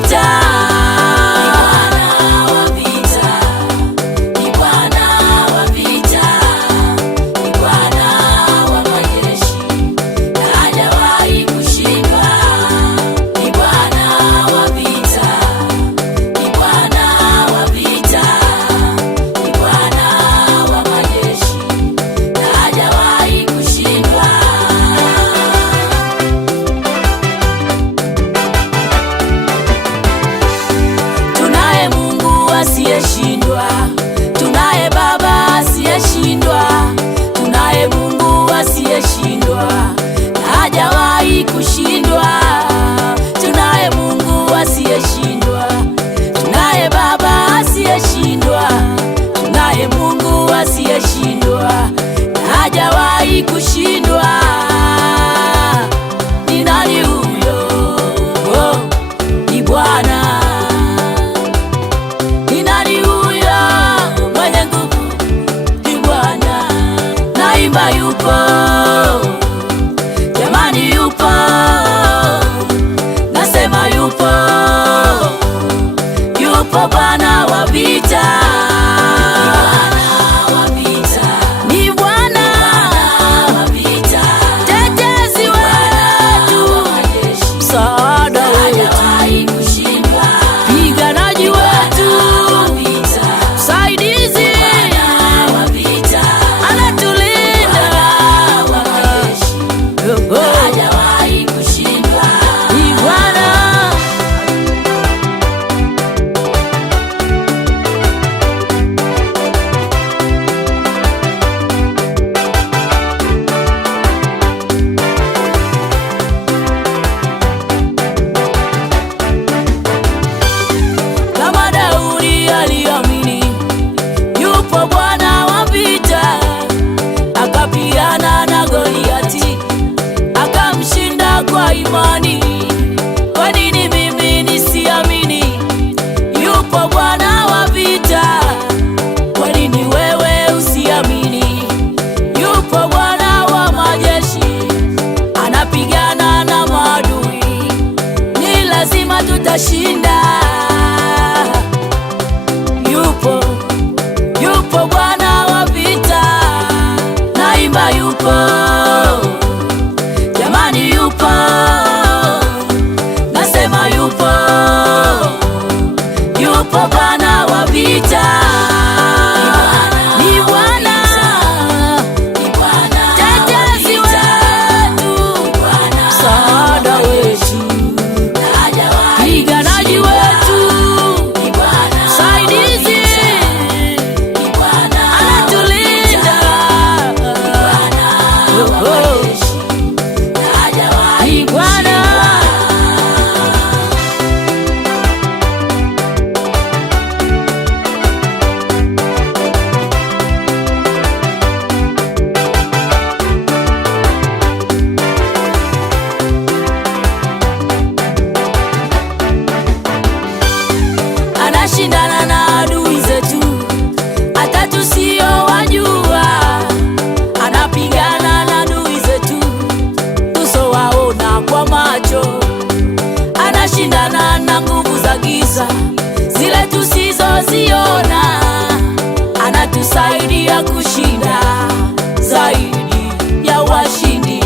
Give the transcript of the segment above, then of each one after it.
vita. Asiyeshindwa, tunaye Baba asiyeshindwa, tunaye Mungu asiyeshindwa, hajawahi kushindwa. Tunaye Mungu asiyeshindwa, tunaye Baba asiyeshindwa, tunaye Mungu asiyeshindwa, hajawahi kushindwa. Ni nani huyo? Oh, ni Bwana. Naimba yupo, jamani yupo, nasema yupo, yupo Bwana wa vita. Ni Bwana wa vita, tetezi wetu, msaada wetu, mpiganaji wetu, msaidizi. Kwa imani, kwa nini mimi nisiamini? Yupo Bwana wa vita, kwa nini wewe usiamini? Yupo Bwana wa majeshi, anapigana na maadui, ni lazima tutashinda. Yupo Bwana wa vita, naimba yupo, jamani yupo, nasema yupo, yupo Bwana wa vita. Ni Bwana, tetezi wetu, msaada wetu, mpiganaji wetu, msaidizi, anatulinda. Anashindana na adui zetu, hata tusiyowajua. Anapigana na adui zetu, tusowaona kwa macho. Anashindana na nguvu za giza, zile tusizoziona. Anatusaidia kushinda zaidi ya washindi.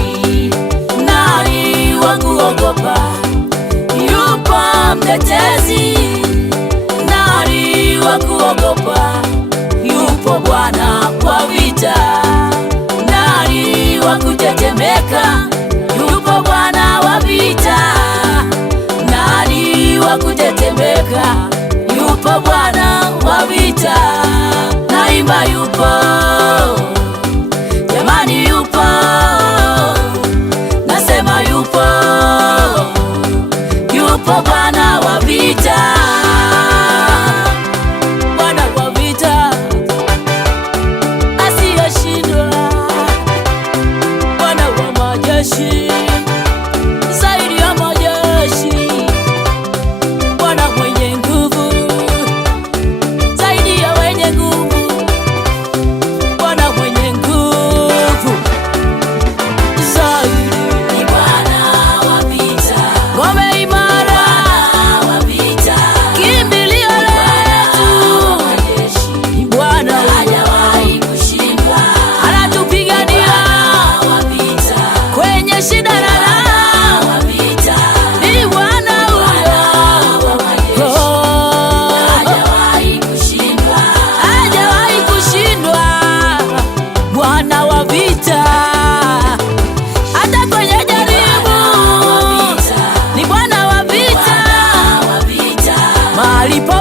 Nani wa kuogopa? Yupo mtetezi. Nani wa kuogopa? Yupo Bwana wa vita. Nani wa kutetemeka? Yupo Bwana wa vita. Nani wa kutetemeka? Yupo Bwana wa vita. Naimba yupo, jamani yupo, nasema yupo, yupo Bwana wa vita. Bwana wa vita asiyeshindwa, Bwana wa majeshi, zaidi ya majeshi, Bwana mwenye nguvu, zaidi ya wenye nguvu, Bwana mwenye nguvu zaidi. Ni Bwana wa vita, ngome imara, Bwana wa vita. alipo